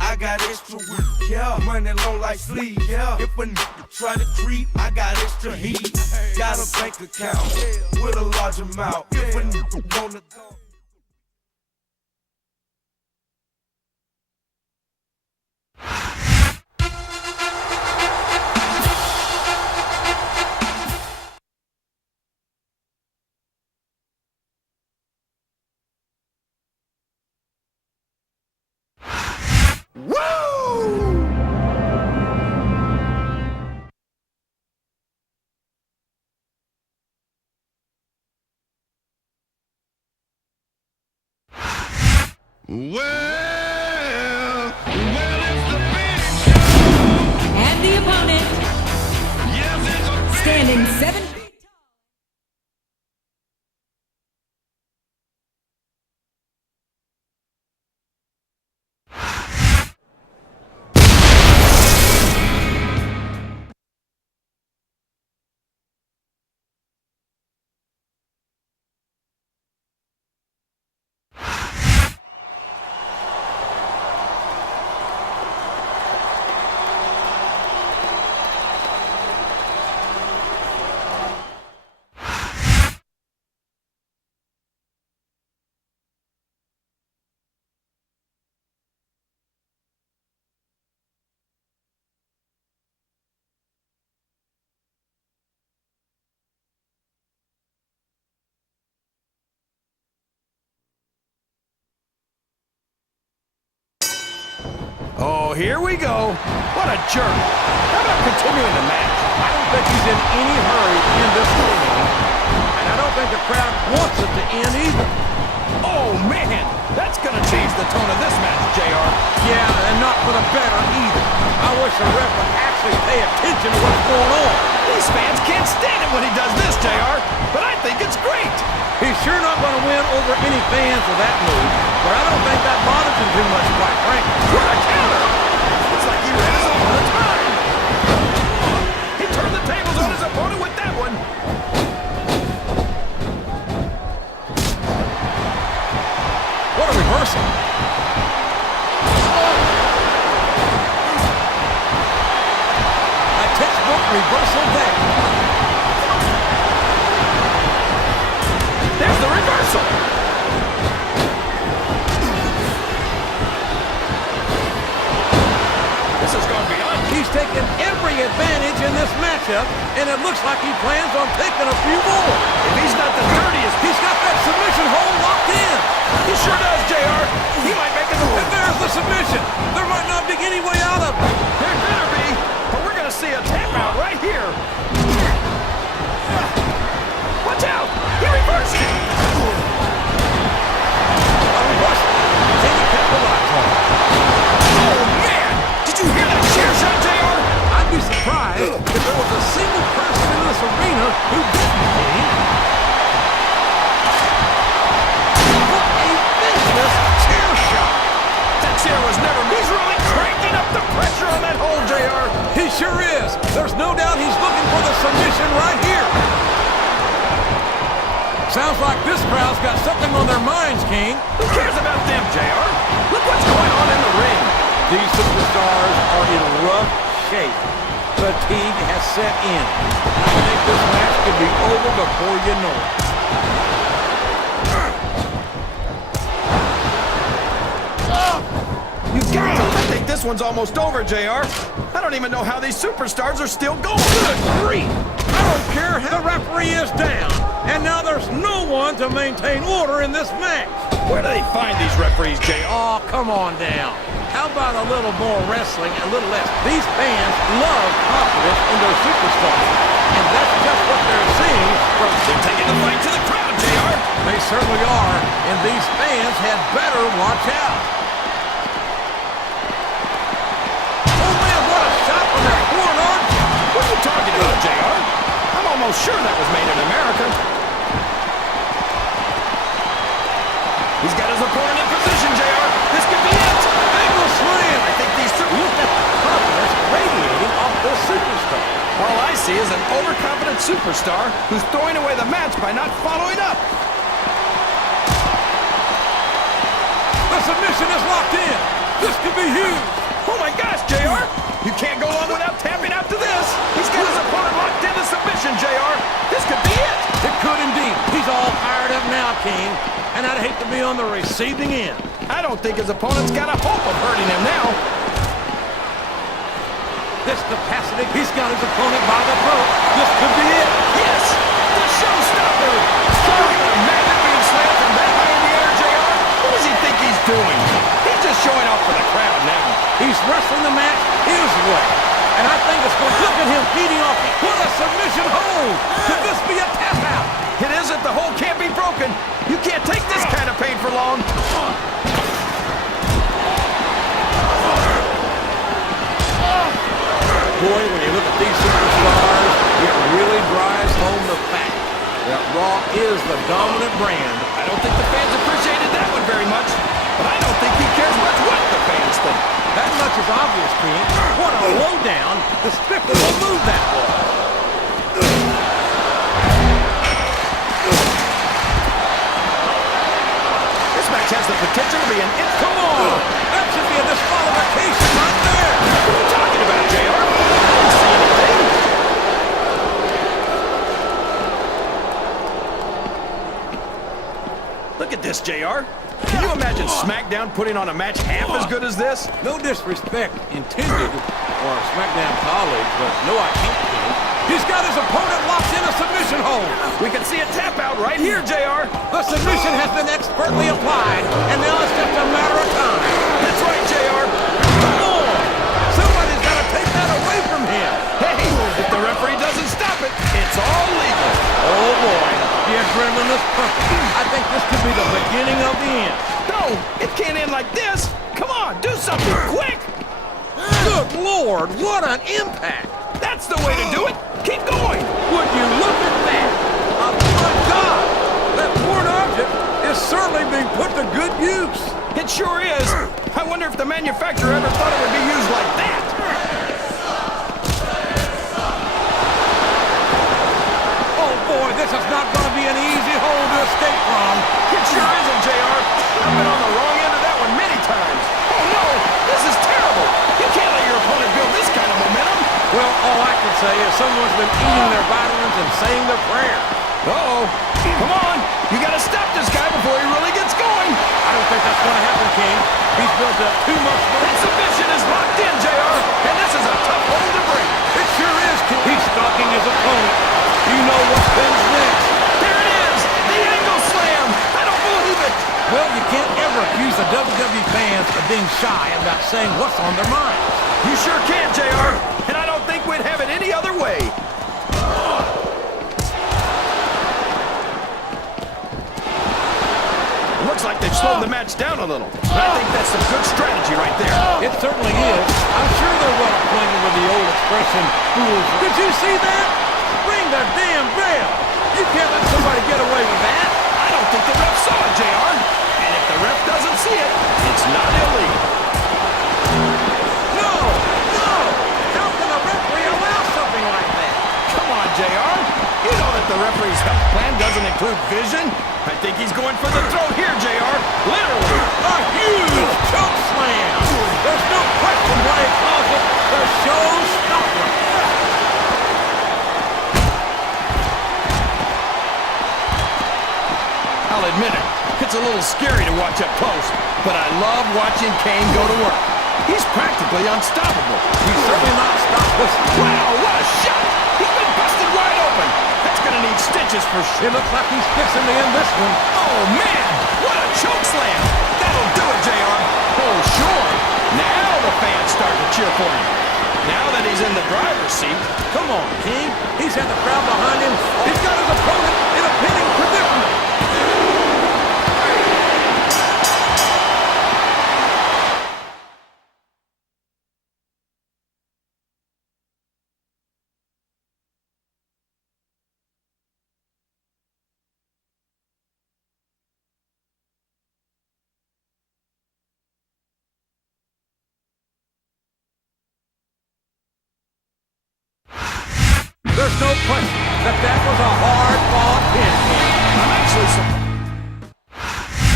yeah. I got extra weed, yeah. Money low like sleep, yeah. If a nigga try to creep, I got extra heat. Got a bank account with a large amount. If a nigga wanna go. Well, it's the big show. And the opponent, Yes, it's a big standing 7 feet Oh, here we go. What a jerk. How about continuing the match? I don't think he's in any hurry to end this game, and I don't think the crowd wants it to end either. Oh, man. That's going to change the tone of this match, JR. Yeah, and not for the better either. I wish the ref would actually pay attention to what's going on. These fans can't stand it when he does this, JR, but I think it's great. He's sure not going to win over any fans with that move, but I don't think that bothers him too much, quite frankly. What a counter. It's like he ran his own all the time. He turned the tables on his opponent with that one. What a reversal. A textbook reversal there. There's the reversal. This is going beyond. He's taken every advantage in this matchup, and it looks like he plans on taking a few more. If he's not the dirtiest, He's got that submission hold locked in. he sure does, JR. He might make it the And win. there's the submission. There might not be any way out of it. There better be, but we're going to see a tap out right here. Watch out! He reversed it! A reversal. Can he capitalize on it? Oh, man! Did you hear that chair shot, JR? I'd be surprised if there was a single person in this arena who didn't, King. What a vicious chair shot. That chair was never... He's really cranking up the pressure on that hole, JR. He sure is. There's no doubt he's looking for the submission right here. Sounds like this crowd's got something on their minds, King. Who cares about them, JR? Look what's going on in the ring. These superstars are in rough shape. Fatigue has set in. I think this match could be over before you know it. I think this one's almost over, JR. I don't even know how these superstars are still going. Good grief! I don't care how the referee is down. And now there's no one to maintain order in this match. Where do they find these referees, JR? Oh, come on down. How about a little more wrestling and a little less? These fans love confidence in their superstars. And that's just what they're seeing from... They're taking the fight to the crowd, JR. They certainly are. And these fans had better watch out. Oh, man, what a shot from that forearm. What are you talking about, JR? I'm almost sure that was made in America. He's got his opponent in position, JR. This could be it. Angle slam. I think these Look at the confidence radiating off this superstar. All I see is an overconfident superstar who's throwing away the match by not following up. The submission is locked in. This could be huge. Oh my gosh, JR! You can't go long without tapping out to this. He's got his opponent locked into submission, JR. This could be it. It could indeed. He's all fired up now, King. And I'd hate to be on the receiving end. I don't think his opponent's got a hope of hurting him now. This capacity, he's got his opponent by the throat. This could be it. Yes! The showstopper! Can you imagine being slammed from that high in the air, JR? What does he think he's doing? He's just showing off for the crowd now. He's wrestling the match his way. And I think it's going to look at him feeding off. What a submission hold! Could this be a tap out? It isn't. The hold can't be broken. You can't take this kind of pain for long. Boy, when you look at these superstars, it really drives home the fact that Raw is the dominant brand. I don't think the fans appreciated that one very much, but I don't think he cares much what the fans think. That much is obvious, King. What a lowdown, despicable move that was. This match has the potential to be an Come on! That should be a disqualification right there! What are you talking about, JR? I didn't see anything. Look at this, JR. Can you imagine SmackDown putting on a match half as good as this? No disrespect intended for our SmackDown colleagues, but no, I can't, King. He's got his opponent locked in a submission hold. We can see a tap out right here, JR. The submission has been expertly applied, and now it's just a matter of time. That's right, JR. Come on! Somebody's got to take that away from him. Hey, if the referee doesn't stop it, it's all legal. Oh, boy. The adrenaline is pumping. I think this could be the beginning of the end. No, it can't end like this. Come on, do something quick. Good Lord, what an impact! That's the way to do it. Keep going. Would you look at that? Oh, my God! That foreign object is certainly being put to good use. It sure is. I wonder if the manufacturer ever thought it would be used like that. Oh, boy, this is not going to be an easy hole to escape from. It sure isn't, JR. I've been on the wrong end of that one many times. Oh, no, this is terrible. You can't let your opponent build this kind of momentum. Well, all I can say is someone's been eating their vitamins and saying their prayers. Uh-oh. Come on. You got to stop this guy before he really gets going. I don't think that's going to happen, King. He's built up too much That momentum. submission is locked in, JR. And this is a tough hold to break. It sure is, King. He's stalking his opponent. You know what comes next. There it is. The angle slam. I don't believe it. Well, you can't ever accuse the WWE fans of being shy about saying what's on their minds. You sure can, JR. And I don't think we'd have it any other way. Looks like they've slowed the match down a little. I think that's some good strategy right there. It certainly is. I'm sure they're well acquainted with the old expression, fools. Did you see that? Ring the damn bell. You can't let somebody get away with that. I don't think the ref saw it, JR. And if the ref doesn't see it, it's not illegal. No! No! How can a referee allow something like that? Come on, JR. You know that the referee's health plan doesn't include vision. I think he's going for the throat here, JR. Literally. A huge choke slam. There's no question why he calls it the showstopper. I'll admit it, it's a little scary to watch up close, but I love watching Kane go to work. He's practically unstoppable. He's certainly not stopped this. Wow, what a shot! He's been busted wide open. That's gonna need stitches for sure. It looks like he's fixing to end this one. Oh, man! What a choke slam! That'll do it, JR. Oh, sure. Now the fans start to cheer for him. Now that he's in the driver's seat. Come on, King. He's had the crowd behind him. He's got his opponent in a pinning predicament. There's no question that was a hard-fought pin. I'm actually surprised.